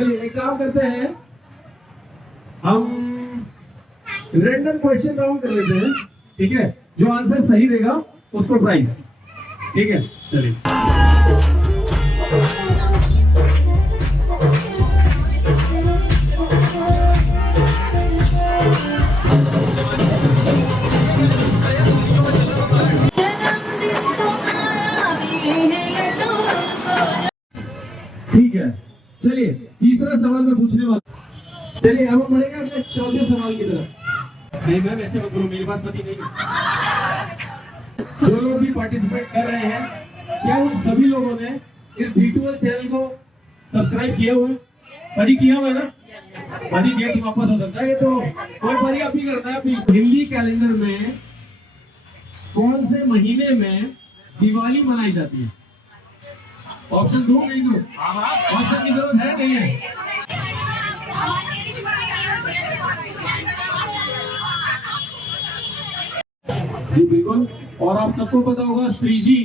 चलिए एक काम करते हैं, हम रैंडम क्वेश्चन राउंड कर लेते हैं, ठीक है? जो आंसर सही देगा उसको प्राइज, ठीक है? चलिए ठीक है। चलिए तीसरा सवाल मैं पूछने वाला। चलिए अब हम बढ़ेंगे अपने चौथे सवाल की तरफ। नहीं मैम ऐसे मत बोलो, मेरे पास पति नहीं है। जो लोग भी पार्टिसिपेट कर रहे हैं, क्या उन सभी लोगों ने इस B2L चैनल को सब्सक्राइब किया हुआ है? पति किया हुआ है ना? पति किया तो वापस हो सकता है, ये तो कोई पति आप ही करना है अपनी। हिंदी कैलेंडर में कौन से महीने में दिवाली मनाई जाती है? ऑप्शन दो नहीं दो? ऑप्शन की जरूरत है नहीं है? जी बिल्कुल। और आप सबको पता होगा श्रीजी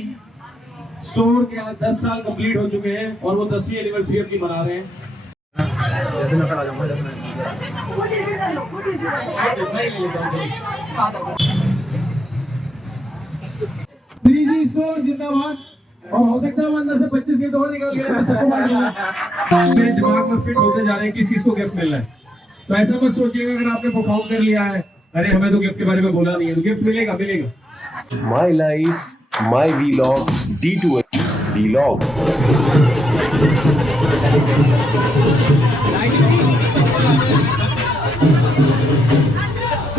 स्टोर के 10 साल कंप्लीट हो चुके हैं और वो 10वीं एनिवर्सरी अपनी मना रहे हैं। जैसे मैं खड़ा जाऊंगा श्रीजी स्टोर जिंदाबाद। और हो सकता है अंदर से 25 गिफ्ट और निकल गया, सबको मार लिया। मेरे दिमाग में फिट होते जा रहे हैं किस चीज को गिफ्ट मिल रहा है। तो ऐसा मत सोचिएगा अगर आपने परफॉर्म कर लिया है, अरे हमें तो गिफ्ट के बारे में बोला नहीं है, तो गिफ्ट मिलेगा मिलेगा। My life my vlog D2L vlog.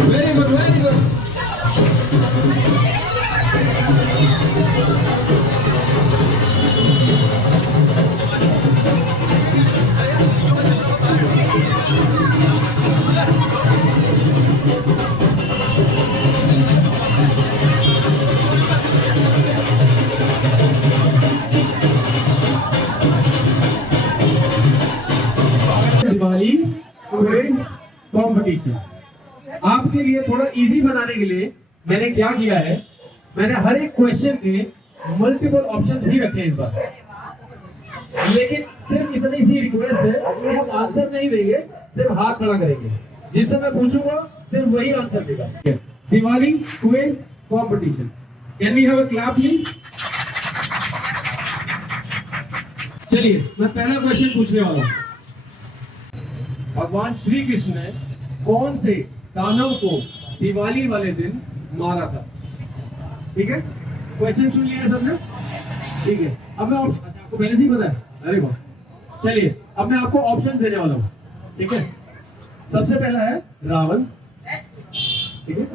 Very good very good. Diwali quiz competition आपके लिए थोड़ा इजी बनाने के लिए मैंने क्या किया है, मैंने हर एक क्वेश्चन के मल्टीपल ऑप्शंस भी रखे हैं इस बार। लेकिन सिर्फ इतनी सी रिक्वेस्ट है कि हम आंसर नहीं देंगे, सिर्फ हाथ खड़ा करेंगे। जिससे मैं पूछूंगा सिर्फ वही आंसर देगा। Diwali quiz competition. Can we have a clap please? चलिए मैं पहला क्वेश्चन पूछने वाला हूं। भगवान श्री कृष्ण ने कौन से दानव को दिवाली वाले दिन मारा था? ठीक है, क्वेश्चन सुन लिया है सबने? ठीक है, अब मैं अच्छा आपको पहले से ही पता है? अरे वाह। चलिए अब मैं आपको ऑप्शन देने वाला हूँ, ठीक है? सबसे पहला है रावण, ठीक है?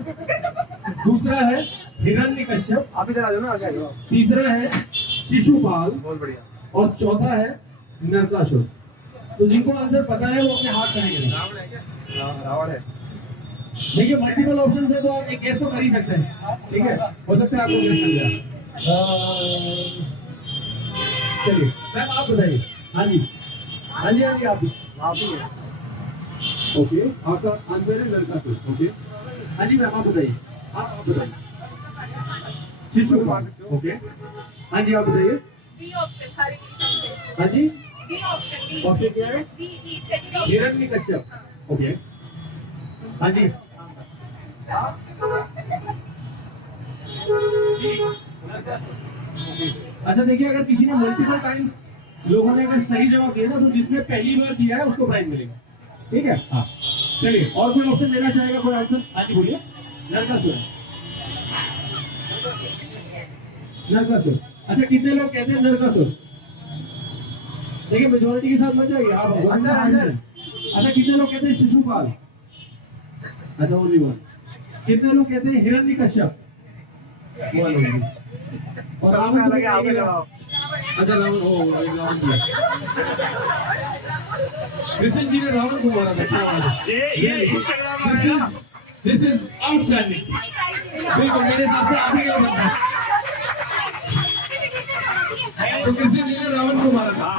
दूसरा है हिरण्यकश्यप, आप इधर आ जाओ ना आगे आ जाओ। तीसरा है शिशुपाल, बहुत बढ़िया। और चौथा है नरकासुर। तो जिनको आंसर पता है वो अपने हाथ खड़े करें। रावण है क्या? रावण है। देखिए मल्टीपल ऑप्शन है तो आप एक गेस तो कर ही सकते हैं, ठीक है? हो सकता है आपको गेस मिल जाए। चलिए मैम आप बताइए। हाँ जी हाँ जी हाँ जी, आप ही है। ओके, आपका आंसर है नरकासुर। ओके हाँ जी मैम आप बताइए। आप बताइए। शिशुपाल। ओके हाँ जी आप बताइए। हाँ जी ऑप्शन क्या है? हिरण्यकश्यप। ओके हाँ जी अच्छा देखिए, अगर किसी ने मल्टीपल टाइम्स लोगों ने अगर सही जवाब दिया ना, तो जिसने पहली बार दिया है उसको प्राइज मिलेगा, ठीक है? हाँ चलिए, और कोई ऑप्शन देना चाहेगा कोई आंसर? हाँ जी बोलिए। नरकासुर। नरकासुर। अच्छा कितने लोग कहते हैं नरकासुर? देखिए मेजोरिटी के साथ मत जाइए आप अंदर। अच्छा कितने लोग कहते हैं शिशुपाल? अच्छा ओनली वन। कितने लोग कहते हैं हिरण्यकश्यप? और रावण अलग है आपके जवाब। अच्छा रावण, ओ रावण दिया। कृष्ण जी ने रावण को मारा था। This is outstanding. बिल्कुल मेरे हिसाब से आप ही गलत है। तो कृष्ण जी ने रावण को मारा था।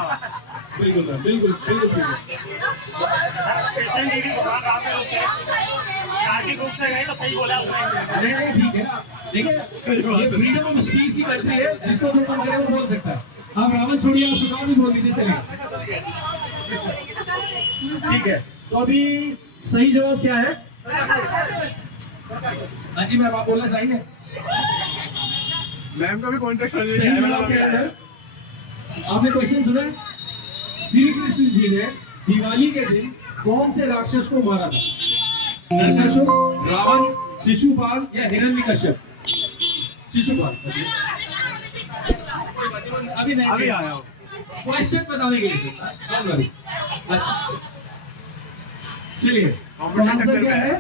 बिल्कुल बिल्कुल बिल्कुल। कृष्ण जी की बात आपने आर्थिक रूप से गए तो सही बोला आपने। नहीं ठीक है, देखिए ये फ्रीडम ऑफ स्पीच की कंट्री है, जिसको जो मन करे वो बोल सकता है। आप रावण छोड़िए, आप कुछ और भी बोल दीजिए, चलिए। ठीक है, तो अभी सही जवाब क्या है? हाँ जी मैम, आप बोलना चाहेंगे? मैम का भी कॉन्टेक्स्ट सही जवाब क्या है? आपने क्वेश्चन सुना है? श्री कृष्ण जी ने दिवाली के दिन कौन से राक्षस को मारा था? नरकासुर, रावण, शिशुपाल या हिरण्यकश्यप? शिशुपाल। अभी नहीं, अभी आया हूँ। क्वेश्चन बताने के लिए सर। Don't worry। अच्छा चलिए, तो आंसर क्या है?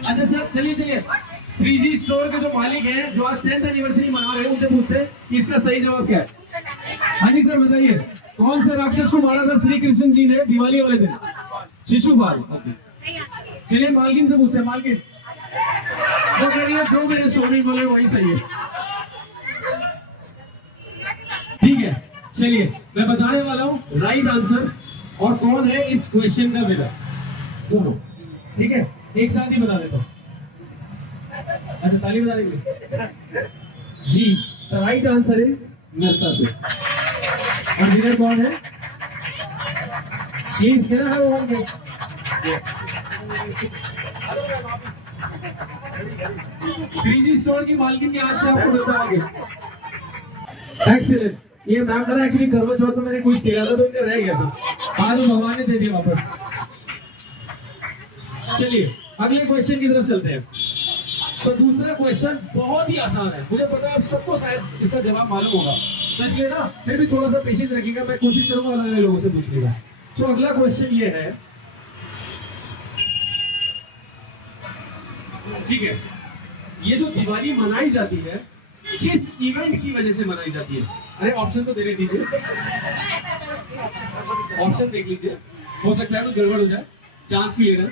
अच्छा सर, चलिए श्रीजी स्टोर के जो मालिक हैं, जो आज 10th एनिवर्सरी मना रहे हैं, उनसे पूछते हैं कि इसका सही जवाब क्या है। हाँ जी सर, बताइए कौन से राक्षस को मारा था श्री कृष्ण जी ने दिवाली वाले दिन? शिशुपाल। चलिए मालकिन से पूछते हैं। मालकिन वो कह रही है जो मेरे सोनी बोले वही सही है। ठीक है, चलिए मैं बताने वाला हूँ राइट आंसर और कौन है इस क्वेश्चन का विनर, दोनों। ठीक है, एक साथ ही बता देता हूँ। अच्छा, ताली बजा देंगे जी। The right answer is Narakasura. और विनर कौन है? प्लीज कहना है वो श्रीजी स्टोर की मालकिन के हाथ से आपको बताओगे। एक्सीलेंट। ये मैम का एक्चुअली करवा चौथ में मैंने कुछ किया था तो इनका रह गया था, आज भगवान ने दे दिया वापस। चलिए अगले क्वेश्चन की तरफ चलते हैं। तो दूसरा क्वेश्चन बहुत ही आसान है, मुझे पता है आप सबको शायद इसका जवाब मालूम होगा, तो इसलिए ना फिर भी थोड़ा सा पेशेंस रखिएगा, मैं कोशिश करूंगा अलग अलग लोगों से पूछने का। तो अगला क्वेश्चन ये है, ठीक है, ये जो दिवाली मनाई जाती है किस इवेंट की वजह से मनाई जाती है? अरे ऑप्शन तो देने दीजिए, ऑप्शन देख लीजिए, हो सकता है कुछ गड़बड़ हो जाए, चांस भी लेना।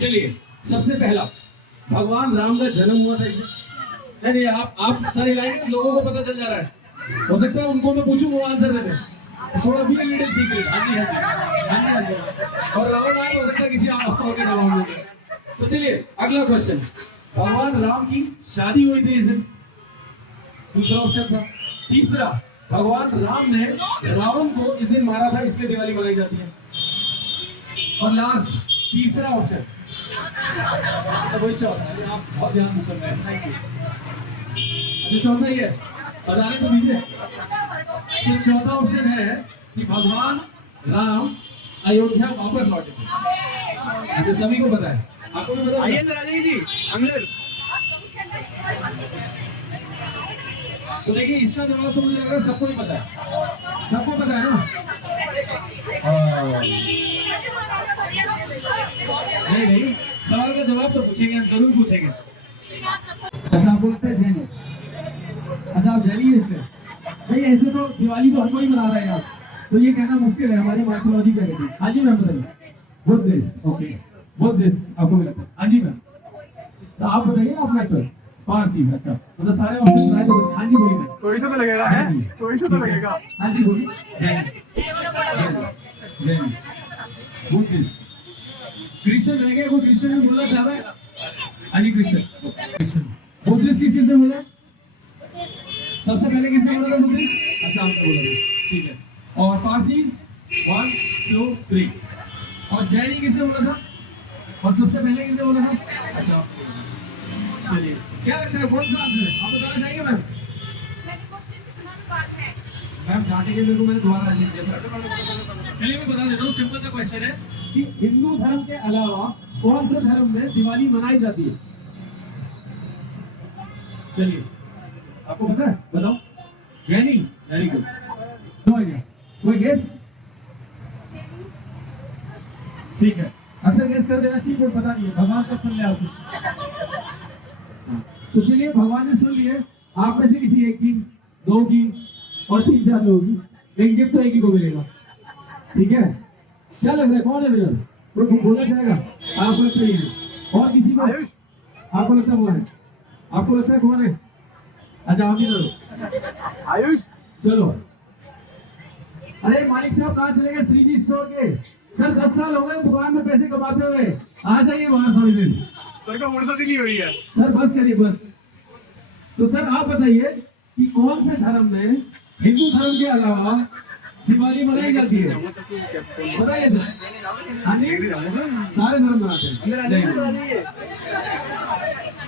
चलिए सबसे पहला, भगवान राम का जन्म हुआ था इसमें। नहीं आप सर हिलाएंगे, लोगों को पता चल जा रहा है, हो सकता है उनको मैं पूछूं वो आंसर दे दें, थोड़ा भी लिटिल सीक्रेट। हाँ जी हाँ जी हाँ जी हाँ जी। और रावण आए, हो सकता है किसी और के जवाब में दे। तो चलिए अगला क्वेश्चन, भगवान राम की शादी हुई थी इस दिन, दूसरा ऑप्शन था। तीसरा, भगवान राम ने रावण को इस दिन मारा था, इसलिए दिवाली मनाई जाती है। और लास्ट तीसरा ऑप्शन, तो वही चौथा है, आप बहुत ध्यान से सुन रहे हैं, थैंक यू। अच्छा चौथा ही है, बताने तो दीजिए। तो चौथा ऑप्शन है कि भगवान राम अयोध्या वापस लौटे थे। अच्छा सभी को पता है, आपको भी पता है? राजेश जी अंदर। तो देखिए इसका जवाब तो मुझे लग रहा है सबको ही पता है, सबको पता है ना? नहीं, सवाल का जवाब तो पूछेंगे, हम जरूर पूछेंगे। अच्छा आपको लगता है जैनी? अच्छा आप जैनी है इसलिए? नहीं ऐसे तो दिवाली तो हर कोई मना रहा है यार, तो ये कहना मुश्किल है, हमारी माइथोलॉजी कह रही है। हाँ जी मैम बताइए। बुद्धिस्ट, ओके बुद्धिस्ट आपको मिलता है। हाँ जी मैम, तो आप बताइए ना अपना चॉइस। पारसी, अच्छा मतलब सारे ऑप्शन ट्राई तो करें। हाँ जी बोलिए मैम। कोई सा तो लगेगा है, कोई सा तो लगेगा। हाँ जी बोलिए। जैन, बुद्धिस्ट, क्रिश्चियन रह गया, कोई क्रिश्चियन में बोलना चाह रहा है? हाँ जी क्रिश्चियन। बुद्धिस्ट किसने बोला? सबसे पहले किसने बोला था बुद्धिस्ट? अच्छा आपने बोला था, ठीक है। और पारसीज 1 2 3, और जैनी किसने बोला था? और सबसे पहले किसने बोला था? अच्छा चलिए, क्या लगता है कौन सा आंसर है, आप बताना चाहेंगे मैम? मैम डांटेंगे मेरे को, मैंने दोबारा लिख दिया। चलिए मैं बता देता हूँ, सिंपल सा क्वेश्चन है कि हिंदू धर्म के अलावा कौन से धर्म में दिवाली मनाई जाती है? चलिए आपको पता है, बताओ। जैनी, वेरी गुड, कोई गेस? ठीक है, अक्सर गेस कर देना चाहिए, कोई पता नहीं है, भगवान कब सुन ले आपको। तो चलिए भगवान ने सुन लिए, आप में से किसी एक की, दो की और 3 4 लोगों की, लेकिन गिफ्ट तो एक ही को मिलेगा। ठीक है, क्या लग रहा है कौन है विनर? कोई बोलना चाहेगा? आपको लगता है ये, और किसी को? आपको लगता है वो है? आपको लगता है कौन है? अच्छा आप ही दो। आयुष चलो, अरे मालिक साहब कहाँ चले गए श्रीजी स्टोर के? सर 10 साल हो गए दुकान में पैसे कमाते हुए, आ जाइए बाहर थोड़ी देर। सर का फुर्सत ही नहीं हो रही है। सर बस करिए बस। तो सर आप बताइए कि कौन से धर्म में हिंदू धर्म के अलावा दिवाली मनाई जाती है? बताइए सर। हाँ जी, सारे धर्म मनाते हैं। नहीं।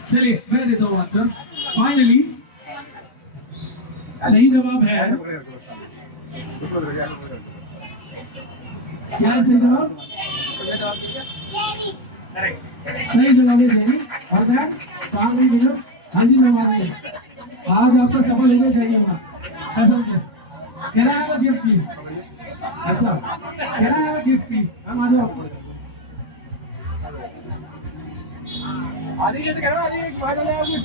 चलिए मैं देता हूँ आंसर। फाइनली सही जवाब है, क्या है सही जवाब? सही जवाब है जैनी। और क्या काम नहीं मिला? हाँ जी मैं मान लिया। आज आपका सफल होना चाहिए हमारा कसम से। Can I have a gift please? अच्छा can I have a gift please? हम आ जाओ। आधी जैसे कह रहा हूँ, आधी एक बार ले आओगे।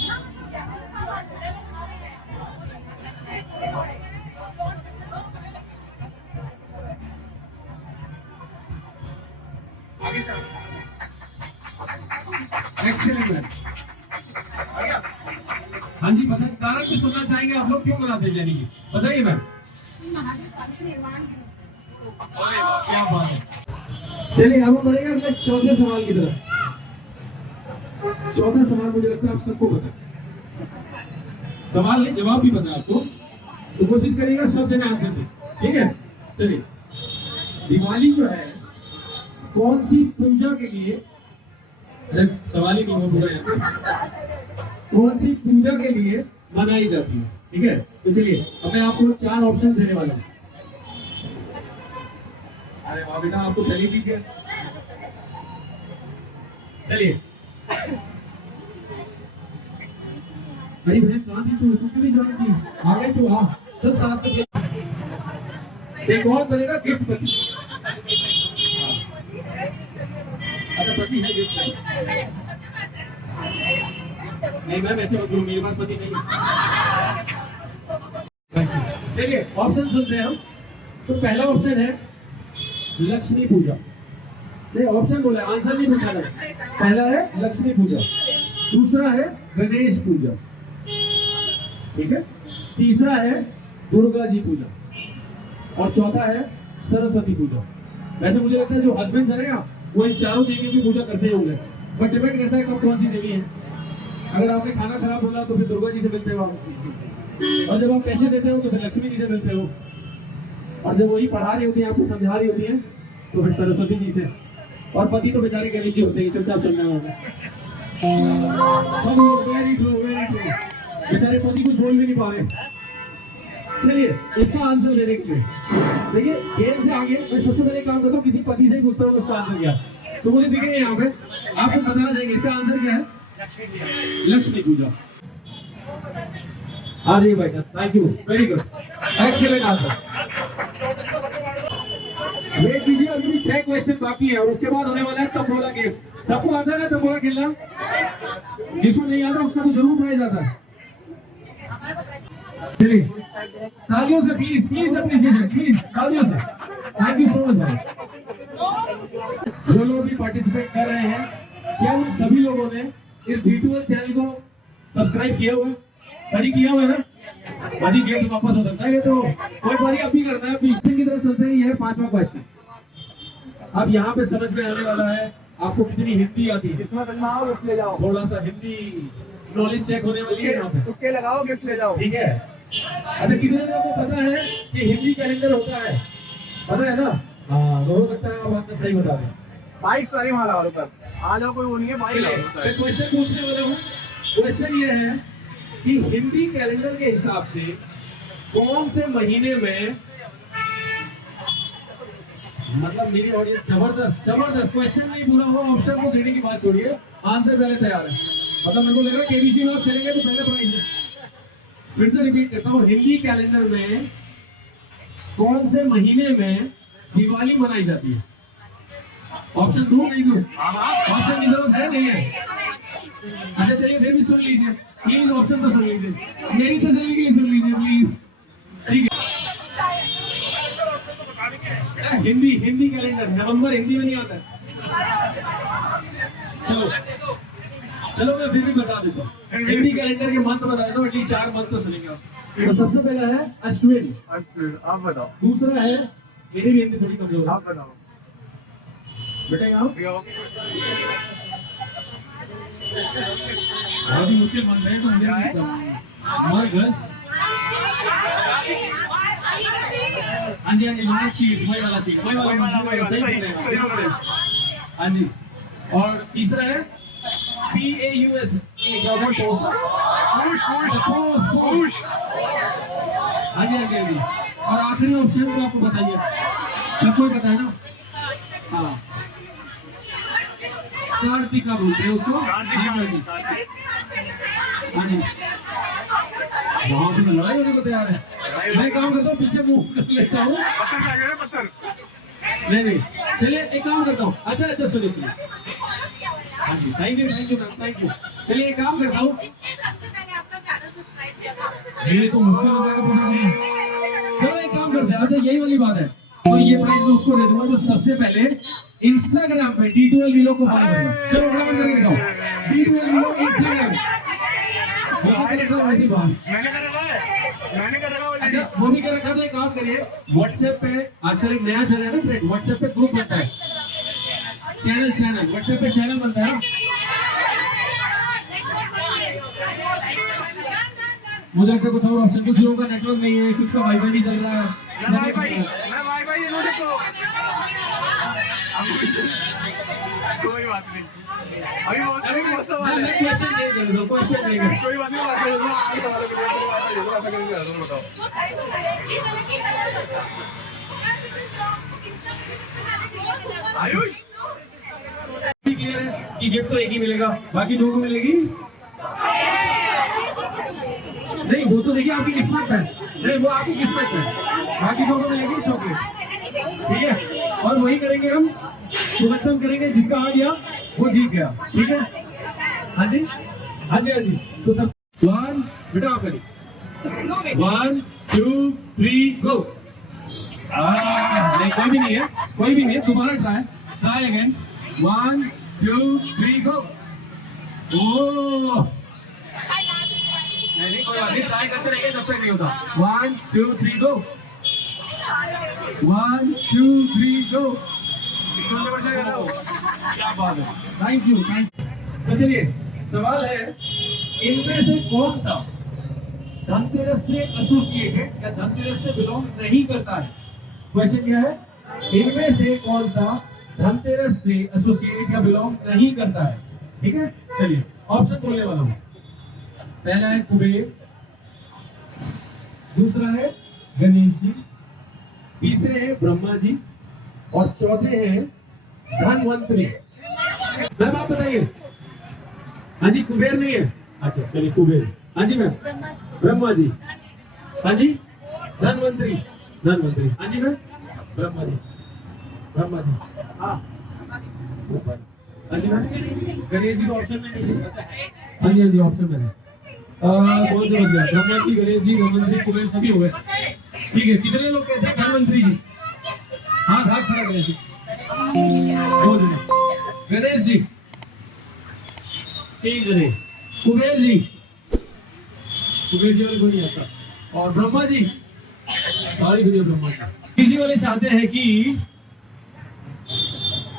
आगे चल। Excellent ma'am. हाँ जी बताइए, कारण भी सुनना चाहेंगे आप लोग, क्यों मनाते हैं जैनी की? बताइए मैम। क्या बात है। चलिए अब हम बढ़ेंगे अपने चौथे सवाल की तरफ। चौथा सवाल मुझे लगता है आप सबको पता है। सवाल नहीं, जवाब भी पता है आपको, तो कोशिश करिएगा सब जने आंसर दें। ठीक है चलिए, दिवाली जो है कौन सी पूजा के लिए, अरे सवाल ही नहीं हो पूरा यहाँ पे, कौन सी पूजा के लिए मनाई जाती है? ठीक है तो चलिए अब मैं आपको 4 ऑप्शन देने वाला हूँ। अरे वाह बेटा, आप तो पहले जीत गए। चलिए भाई बहन कहाँ थी तू क्यों नहीं जानती? आ गई तू? हाँ चल साथ में एक और बनेगा गिफ्ट पति। अच्छा पति है, गिफ्ट नहीं मैम ऐसे मत बोलो, मेरे पास पति नहीं है। चलिए ऑप्शन सुनते हैं हम। तो पहला ऑप्शन है लक्ष्मी पूजा। नहीं ऑप्शन बोला, आंसर नहीं पूछा है। पहला है लक्ष्मी पूजा, दूसरा है गणेश पूजा, ठीक है, तीसरा है दुर्गा जी पूजा, और चौथा है सरस्वती पूजा। वैसे मुझे लगता है जो हस्बैंड है ना वो इन चारों देवियों की पूजा करते होंगे, बट डिपेंड करता है कब कौन सी देवी है। अगर आपने खाना खराब बोला तो फिर दुर्गा जी से मिलते हो आप, और जब आप पैसे देते हो तो फिर लक्ष्मी जी से मिलते हो, और जब वही पढ़ा रही होती है आपको समझा रही होती है तो फिर सरस्वती जी से, और पति तो बेचारे गणेश जी होते हैं चुपचाप चलने वाले। सब लोग वेरी ट्रू वेरी ट्रू, बेचारे पति कुछ बोल भी नहीं पा रहे। चलिए इसका आंसर देने के लिए देखिए गेम से आगे मैं सबसे पहले काम करता हूँ, किसी पति से ही पूछता हूँ उसका आंसर क्या है, तो मुझे दिखेगा यहाँ पे, आपको बताना चाहिए इसका आंसर क्या है। लक्ष्मी पूजा। हाँ जी भाई साहब, thank you, very good, excellent answer. Wait कीजिए, अभी भी 6 क्वेश्चन बाकी है और उसके बाद होने वाला है तंबोला गेम। सबको आता है तंबोला खेलना? जिसको नहीं आता उसका तो जरूर प्राइज आता है। चलिए तालियों से प्लीज प्लीज अप्रिशिएशन, प्लीज तालियों से, थैंक यू सो मच। जो लोग भी पार्टिसिपेट कर रहे हैं, क्या उन सभी लोगों ने इस D2L चैनल को सब्सक्राइब किया हुआ है? भाजी किया हुआ है ना? भाजी गेट वापस हो सकता है तो कोई बारी अभी करना है। अभी की तरफ चलते हैं, ये है 5वां क्वेश्चन। अब यहाँ पे समझ में आने वाला है आपको कितनी हिंदी आती है। इसमें बनाओ, गिफ्ट ले जाओ। थोड़ा सा हिंदी नॉलेज चेक होने वाली है यहाँ पे, तुक्के लगाओ, गिफ्ट ले जाओ। ठीक है। अच्छा कितने लोगों को पता है कि हिंदी कैलेंडर होता है? पता है ना? हाँ तो हो सकता है आप आपने सही बता दें। बाइक सारी वहां लगा ऊपर आ जाओ, कोई वो नहीं है, बाइक लगाओ। मैं क्वेश्चन पूछने वाला हूँ। क्वेश्चन ये है कि हिंदी कैलेंडर के हिसाब से कौन से महीने में, मतलब मेरी ऑडियंस जबरदस्त जबरदस्त, क्वेश्चन नहीं पूरा हुआ, ऑप्शन को देने की बात छोड़िए, आंसर पहले तैयार है। मतलब मेरे को लग रहा है केबीसी में आप चलेंगे तो पहले प्राइज है। फिर से रिपीट करता हूँ, हिंदी कैलेंडर में कौन से महीने में दिवाली मनाई जाती है? ऑप्शन दूं नहीं दूं? ऑप्शन की जरूरत है नहीं है? अच्छा चलिए फिर भी सुन लीजिए प्लीज, ऑप्शन तो सुन लीजिए, मेरी तसल्ली के लिए सुन लीजिए प्लीज, ठीक है। हिंदी हिंदी कैलेंडर, नवंबर हिंदी में नहीं आता है। चलो चलो मैं फिर भी बता देता हूँ, हिंदी कैलेंडर के मंथ बता देता हूँ, एटलीस्ट 4 मंथ तो सुनेंगे आप। तो सबसे पहला है अश्विन, आप बताओ। दूसरा है, मेरी भी हिंदी थोड़ी कमजोर है, आप बताओ बेटा यहाँ बहुत ही मुश्किल मंथ है तो मुझे नहीं पता। मार्गस, हाँ जी लार्ज शीट, वही वाला शीट, वही वाला सही बोल रहे हैं, सही बोल रहे हैं। हाँ जी। और तीसरा है PAUS, क्या होता है? पोस्ट। पुश हाँ जी हाँ जी हाँ जी। और आखिरी ऑप्शन को आपको बताइए, सबको ही पता है ना? हाँ, कार्तिका बोलते हैं उसको। हाँ जी हाँ जी हाँ जी। वहाँ पे तो लड़ाई होने को तैयार है। मैं काम करता हूँ, पीछे मुंह कर लेता हूँ। पत्थर चाहिए ना, पत्थर। नहीं, चलिए एक काम करता हूँ। अच्छा सुनिए। हाँ जी, thank you ma'am, thank you. चलिए एक काम करता हूँ, ये तो मुश्किल हो जाएगा पता नहीं। चलो एक काम करते हैं, अच्छा यही वाली बात है, तो ये प्राइस मैं उसको दे दूंगा जो सबसे पहले इंस्टाग्राम पे D2L वीलॉग को फॉलो करेगा। चलो फटाफट करके दिखाओ, D2L वीलॉग इंस्टाग्राम। मैंने कर रखा है। अच्छा वो भी कर रखा, तो एक काम करिए, व्हाट्सएप पे आजकल एक नया चल रहा है ना ट्रेंड, व्हाट्सएप पे ग्रुप बनता है, चैनल व्हाट्सएप पे चैनल बनता है ना। मुझे लगता है कुछ और ऑप्शन, कुछ लोगों का नेटवर्क नहीं है, कुछ का वाईफाई नहीं चल रहा है। कोई बात नहीं, अभी बहुत सवाल है। मैं क्वेश्चन चेंज कर दूं, क्वेश्चन चेंज कर। कोई बात नहीं, बात करो। आयुष क्लियर है कि गिफ्ट तो एक ही मिलेगा, बाकी दो को मिलेगी नहीं। वो तो देखिए आपकी किस्मत है, नहीं वो आपकी किस्मत है, बाकी दो को मिलेगी चॉकलेट, ठीक है। और वही करेंगे हम, सुगंधम करेंगे, जिसका आ गया वो जीत गया, ठीक है। हाँ जी हाँ जी हाँ जी। तो सब 1 बेटा आप करिए, 1 2 3 गो। नहीं कोई भी नहीं है, दोबारा ट्राई अगेन, 1 2 3 गो। ओह नहीं कोई बात नहीं, ट्राई करते रहिए जब तक नहीं होता। 1 2 3 गो, 1 2 3 गो। क्या बात है, थैंक यू। तो चलिए सवाल है, इनमें से कौन सा धनतेरस से एसोसिएटेड या धनतेरस से बिलोंग नहीं करता है? क्वेश्चन क्या है, इनमें से कौन सा धनतेरस से एसोसिएटेड या बिलोंग नहीं करता है? ठीक है, चलिए ऑप्शन बोलने वाला हूं। पहला है कुबेर, दूसरा है गणेश जी, तीसरे हैं ब्रह्मा जी, और चौथे हैं धनवंतरी। मैम आप बताइए। हाँ जी कुबेर नहीं है, अच्छा चलिए कुबेर। हाँ जी मैम, ब्रह्मा जी। हाँ जी धनवंतरी, हाँ जी मैम, ब्रह्मा जी। हाँ जी मैम, गणेश जी का ऑप्शन में नहीं है। हाँ जी ऑप्शन में है। कौन से बच गया? ब्रह्मा जी, गणेश जी, धनवंतरी, कुबेर सभी हुए। ठीक है, कितने लोग कहते हैं धनवंतरी जी? हाँ हाथ खड़ा गणेश जी, गणेश जी, ठीक है। कुबेर जी वाले कोई नहीं ऐसा, और ब्रह्मा जी, सारी दुनिया ब्रह्मा जी। जी वाले चाहते हैं कि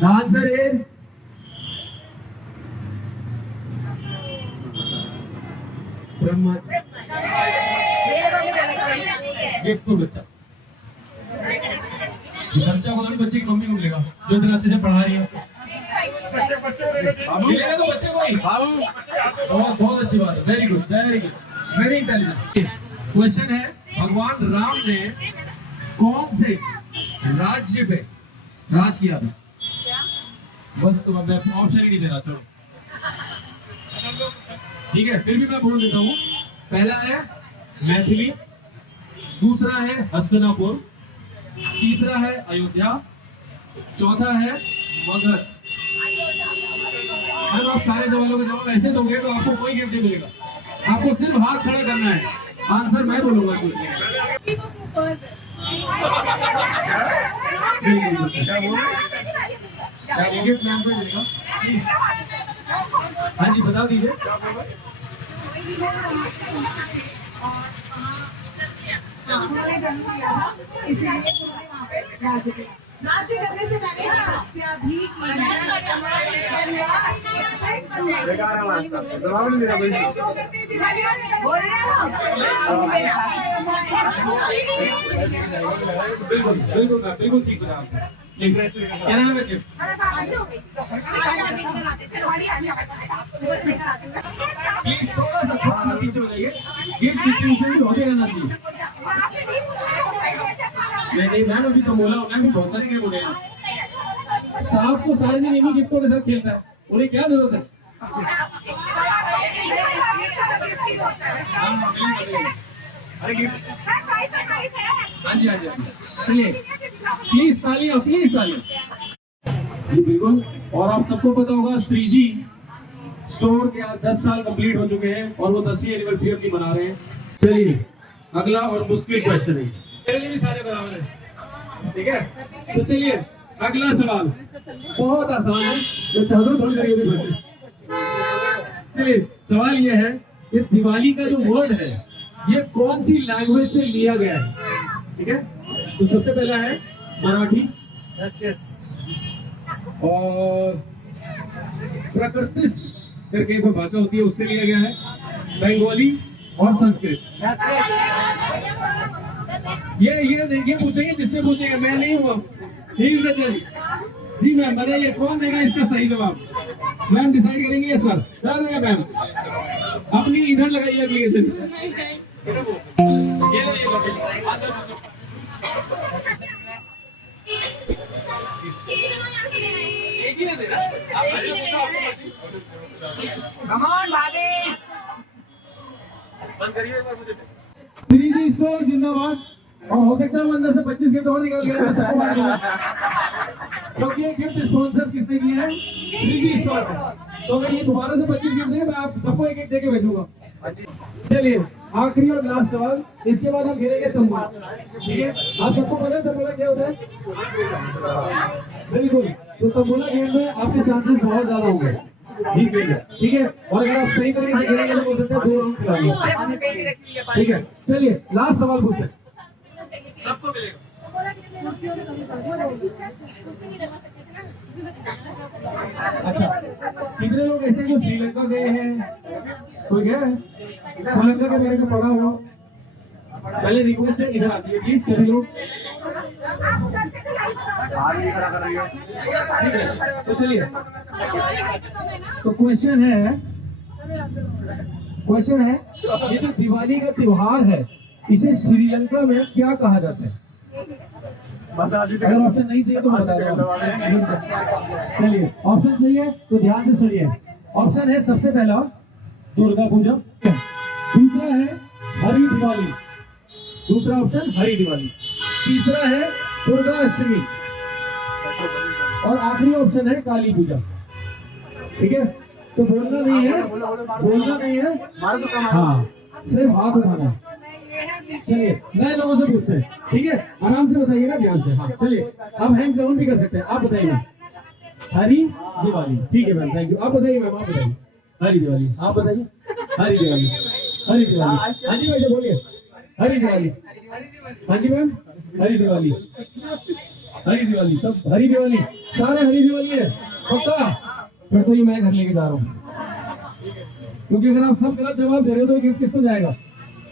answer is Brahma ji. Gift तो बच्चा को नहीं, बच्चे की मम्मी को मिलेगा जो इतना अच्छे से पढ़ा रही है। मिलेगा तो बच्चे को ही। बहुत अच्छी बात है, very good, very intelligent. Question है, भगवान राम ने कौन से राज्य पे राज किया था? बस तो मैं ऑप्शन ही नहीं दे रहा, चलो ठीक है, फिर भी मैं बोल देता हूँ। पहला है मैथिली, दूसरा है हस्तिनापुर, तीसरा है अयोध्या, चौथा है मगध। अगर आप सारे सवालों का जवाब ऐसे दोगे तो आपको कोई गिफ्ट नहीं मिलेगा, आपको सिर्फ हाथ खड़ा करना है। आंसर मैं बोलूंगा कुछ नहीं। क्या गिफ्ट मैम को मिलेगा प्लीज? हाँ जी बता दीजिए। उन्होंने जन्म लिया था, इसीलिए उन्होंने वहाँ पे राज्य किया। राज्य करने से पहले तपस्या भी की है। बेकार है, क्यों करते हैं दिवाली? बिल्कुल बिल्कुल मैम, बिल्कुल ठीक बता आपने। प्लीज क्या नाम है बच्चे? प्लीज थोड़ा सा पीछे हो जाइए, गिफ्ट डिस्ट्रीब्यूशन भी होते रहना चाहिए। नहीं मैम, अभी तो बोला मैम, बहुत सारे गेम होने हैं। स्टाफ तो सारे दिन इन्हीं गिफ्टों के साथ खेलता है, उन्हें क्या जरूरत है? हाँ मिलेगा। अरे गिफ्ट हाँ जी हाँ जी, चलिए प्लीज तालियां, प्लीज तालियां। जी बिल्कुल। और आप सबको पता होगा श्रीजी स्टोर के आज 10 साल कंप्लीट हो चुके हैं और वो 10वीं एनिवर्सरी अपनी मना रहे हैं। चलिए अगला और मुश्किल क्वेश्चन है, मेरे लिए भी सारे बराबर हैं, ठीक है? तो चलिए अगला सवाल बहुत आसान है, जो चादर थोड़ी देर भी बचे। चलिए सवाल ये है कि दिवाली का जो वर्ड है ये कौन सी लैंग्वेज से लिया गया है, ठीक है? तो सबसे पहला है मराठी, और प्रकृतिस करके कोई भाषा होती है उससे लिया गया है, बंगाली और संस्कृत। ये पूछेंगे जिससे पूछेंगे, मैं नहीं हुआ। ठीक है जज जी मैम बताइए कौन देगा इसका सही जवाब? मैम डिसाइड करेंगे या सर? सर या मैम? अपनी इधर लगाइए एप्लीकेशन। श्री जी स्टोर जिंदाबाद। और हो सकता है अंदर से 25 गिफ्ट और निकाल गया, सबको बांट दूंगा। तो ये गिफ्ट स्पॉन्सर किसने किया है? श्री जी स्टोर से। तो अगर ये दोबारा से 25 गिफ्ट देंगे, मैं आप सबको एक एक देके भेजूंगा। चलिए आखिरी और लास्ट सवाल, इसके बाद हम घेरेंगे तंबू, ठीक है? आप सबको पता है तंबूला क्या होता है? बिल्कुल। तो तंबूला गेम में आपके चांसेस बहुत ज्यादा होंगे जीत लेंगे, ठीक है? और अगर आप सही तरीके से खेलेंगे तो हो सकता है 2 राउंड खिलाएंगे, ठीक है? चलिए लास्ट सवाल पूछते हैं। सबको मिलेगा। अच्छा कितने लोग ऐसे जो श्रीलंका गए हैं? कोई गया है श्रीलंका के बारे में पढ़ा हो? पहले रिक्वेस्ट है इधर आती है प्लीज सभी लोग। ठीक है तो चलिए, तो क्वेश्चन है ये जो दिवाली का त्योहार है इसे श्रीलंका में क्या कहा जाता है? अगर ऑप्शन नहीं चाहिए तो मैं बता दूं। चलिए ऑप्शन चाहिए तो ध्यान से सुनिए। ऑप्शन है सबसे पहला दुर्गा पूजा, दूसरा है हरी दिवाली, दूसरा ऑप्शन हरी दिवाली, तीसरा है दुर्गा अष्टमी और आखिरी ऑप्शन है काली पूजा, ठीक है? तो बोलना नहीं है, बोलना नहीं है, हाँ सिर्फ हाथ उठाना। चलिए मैं लोगों से पूछते हैं, ठीक है? आराम से बताइएगा, ध्यान से। हाँ चलिए अब हैंड डाउन भी कर सकते हैं। आप बताइए हरी दिवाली, ठीक है मैम, थैंक यू। आप बताइए मैम, आप बताइए हरी दिवाली, आप बताइए हरी दिवाली, हरी दिवाली। हाँ जी वैसे बोलिए हरी दिवाली। हाँ जी मैम हरी दिवाली, हरी दिवाली, सब हरी दिवाली, सारे हरी दिवाली है पक्का? फिर तो ये मैं घर लेके जा रहा हूँ, क्योंकि अगर आप सब गलत जवाब दे रहे हो तो गिफ्ट किसको जाएगा?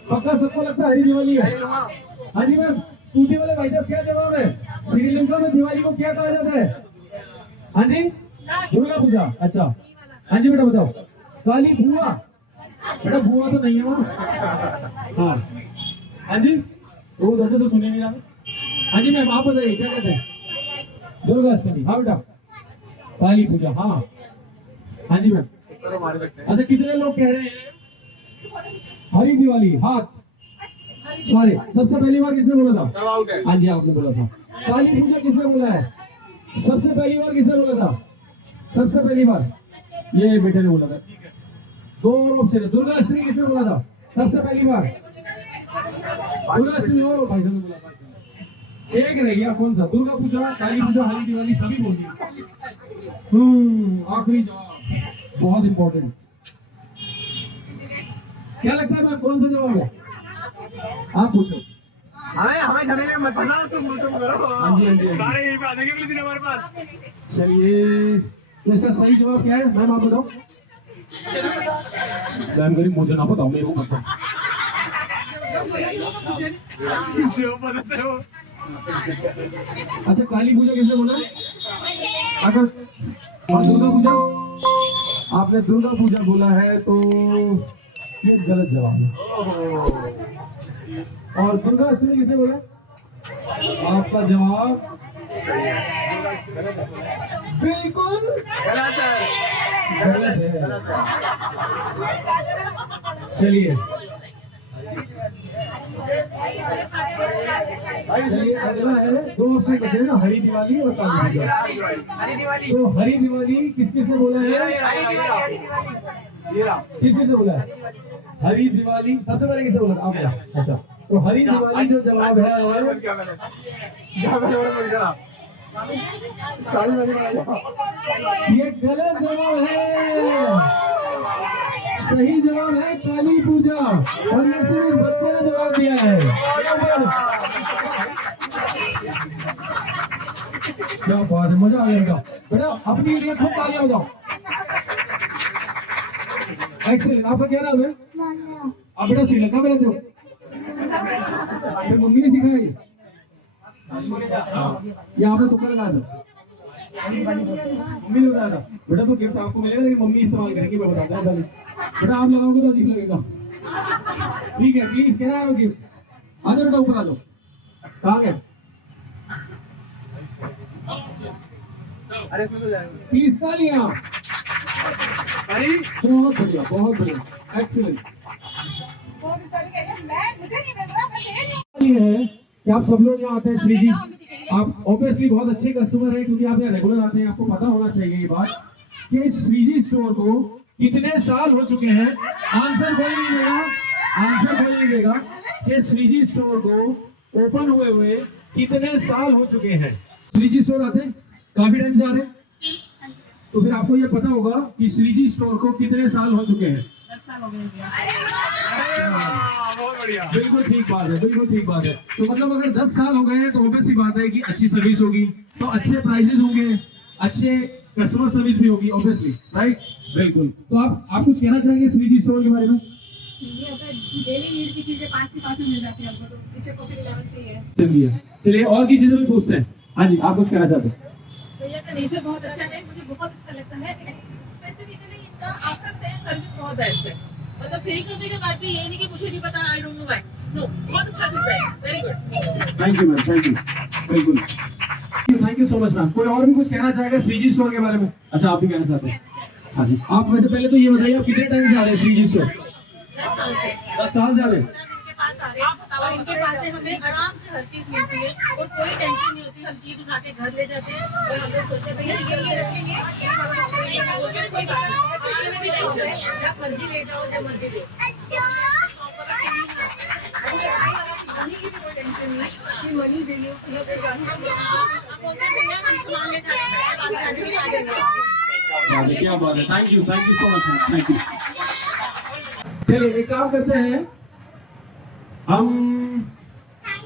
पक्का सबको लगता है हरी दिवाली है। हाँ जी मैम स्कूटी वाले भाई साहब क्या जवाब है? श्रीलंका में दिवाली को क्या कहा जाता है? हाँ जी दुर्गा पूजा। अच्छा हाँ जी बेटा बताओ। काली बुआ, बेटा बुआ तो नहीं है वहाँ। हाँ हाँ जी वो उधर से तो सुने नहीं रहा। हाँ जी मैम आप बताइए क्या कहते हैं? दुर्गा अष्टमी। हाँ बेटा काली पूजा। हाँ हाँ जी मैम। अच्छा कितने लोग कह रहे हैं हरी दिवाली? हाथ सारे। सबसे पहली बार किसने बोला था? हाँ जी आपने बोला था। काली पूजा किसने बोला है? सबसे पहली बार किसने बोला था? सबसे पहली बार ये बेटे ने बोला था। 2 और ऑप्शन है। दुर्गा अष्टमी किसने बोला था सबसे पहली बार? दुर्गा अष्टमी और भाई साहब ने बोला। एक रह गया कौन सा? दुर्गा पूजा, काली पूजा, हरी दिवाली सभी बोल दिए। आखिरी जवाब बहुत इंपॉर्टेंट। क्या लगता है मैम कौन सा जवाब है? आप पूछो। हमें झमेले में मत फंसाओ, तुम करो। हाँ जी हाँ जी सारे यहीं पे आ जाएंगे दिन हमारे पास। चलिए तो इसका सही जवाब क्या है मैम आप बताओ। मैम करीब मुझे ना बताओ, मेरे को पता। जो पता है वो अच्छा काली पूजा किसने बोला? अगर और दुर्गा पूजा, आपने दुर्गा पूजा बोला है तो ये गलत जवाब है। और दुर्गा अष्टमी किसने बोला? आपका जवाब बिल्कुल गलत है। गलत है। चलिए चलिए अगला है, दो ऑप्शन बचे हैं ना, हरी दिवाली और काली पूजा। हरी दिवाली। तो हरी दिवाली किस किसने बोला है? किस किसने बोला है? हरी दिवाली सबसे पहले किसने बोला था? आपने। अच्छा तो हरी दिवाली जो जवाब है ये गलत जवाब है। सही जवाब है काली पूजा, और ये सिर्फ बच्चे ने जवाब दिया है। क्या बात है, मजा आ गया बेटा। बेटा अपनी लिए खूब तालियां बजाओ। एक्सीलेंट। आपका क्या नाम है? आप बेटा श्रीलंका में रहते हो? फिर मम्मी ने सिखाया ये? या आपने तुक्का लगाया था? मम्मी ने बताया था? बेटा तो गिफ्ट आपको मिलेगा लेकिन मम्मी इस्तेमाल करेंगी, मैं बताता हूँ। बेटा आप लगाओगे तो अजीब लगेगा। ठीक है प्लीज, कह रहा है गिफ्ट। आ जाओ बेटा ऊपर आ जाओ। कहाँ गए? प्लीज तालियां। बहुत बढ़िया बहुत बढ़िया, एक्सीलेंट। ये है कि आप सब लोग यहाँ आते हैं श्री जी, आप ऑब्वियसली बहुत अच्छे कस्टमर हैं क्योंकि आप यहाँ रेगुलर आते हैं। आपको पता होना चाहिए ये बात कि श्री जी स्टोर को कितने साल हो चुके हैं। आंसर कोई नहीं देगा, आंसर कोई नहीं देगा कि श्री जी स्टोर को ओपन हुए कितने साल हो चुके हैं। श्री जी स्टोर आते हैं काफी टाइम से आ रहे हैं, तो फिर आपको ये पता होगा कि श्री जी स्टोर को कितने साल हो चुके हैं। 10 साल हो गए। बहुत बढ़िया। बिल्कुल ठीक बात है, बिल्कुल ठीक बात है। तो मतलब अगर 10 साल हो गए हैं तो ऑब्वियस सी बात है कि अच्छी सर्विस होगी, तो अच्छे प्राइजेस होंगे, अच्छे कस्टमर सर्विस भी होगी ऑब्वियसली, राइट? बिल्कुल। तो आप कुछ कहना चाहेंगे श्री जी स्टोर के बारे में? ये अगर डेली नीड की चीजें पास के पास मिल जाती है आपको, तो पीछे कॉफी लेवल से ही है। चलिए और की चीजें भी पूछते हैं। हाँ जी, आप कुछ कहना चाहते हैं? भैया का नेचर बहुत अच्छा है, मुझे बहुत अच्छा लगता है। स्पेसिफिकली इनका आफ्टर सेल सर्विस बहुत बेस्ट है। मतलब सेल करने के बाद भी ये नहीं कि मुझे नहीं पता, I don't know why. No, बहुत अच्छा फीडबैक है, very good. Thank you ma'am, thank you. बिल्कुल, thank you so much ma'am. कोई और भी कुछ कहना चाहेगा श्री जी स्टोर के बारे में? अच्छा आप भी कहना चाहते हैं? हाँ जी। आप वैसे पहले तो ये बताइए आप कितने टाइम से आ रहे हैं श्री जी स्टोर? 10 साल से 10 साल से आ रहे हैं। इनके पास आ रहे हैं और इनके पास से हमें आराम से हर चीज मिलती है और कोई टेंशन नहीं होती। हर चीज उठा के घर ले जाते हैं और हम लोग सोचे भैया ये रखेंगे, कोई बात नहीं, जब मर्जी ले जाओ, जब मर्जी लो। मनी की कोई टेंशन नहीं कि मनी दे लो, भैया हम सामान ले जाएंगे। क्या बात है, thank you so much ma'am, thank you. चलिए एक काम करते हैं, हम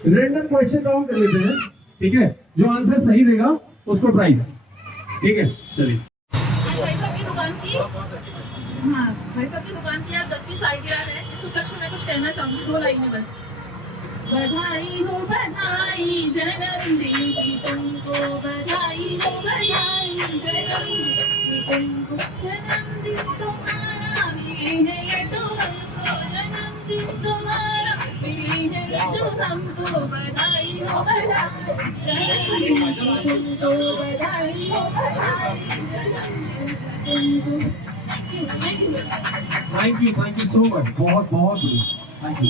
रैंडम क्वेश्चन राउंड कर लेते हैं, ठीक है? जो आंसर सही देगा उसको प्राइज, ठीक है? चलिए। आज भाई साहब की दुकान की, हाँ भाई साहब की दुकान की आज 10वीं सालगिरह है। इस उपलक्ष्य में कुछ कहना चाहूंगी, 2 लाइनें बस। बधाई हो बधाई जन्मदिन की तुमको, बधाई हो बधाई जन्मदिन की तुमको, जन्मदिन तुम्हारा मिले है लड्डू हमको, जन्मदिन तुम्हारा मिले है लड्डू हमको, बधाई हो बधाई जन्मदिन की तुमको, बधाई हो बधाई जन्मदिन की तुमको। थैंक यू सो मच, बहुत बहुत बढ़िया, थैंक यू।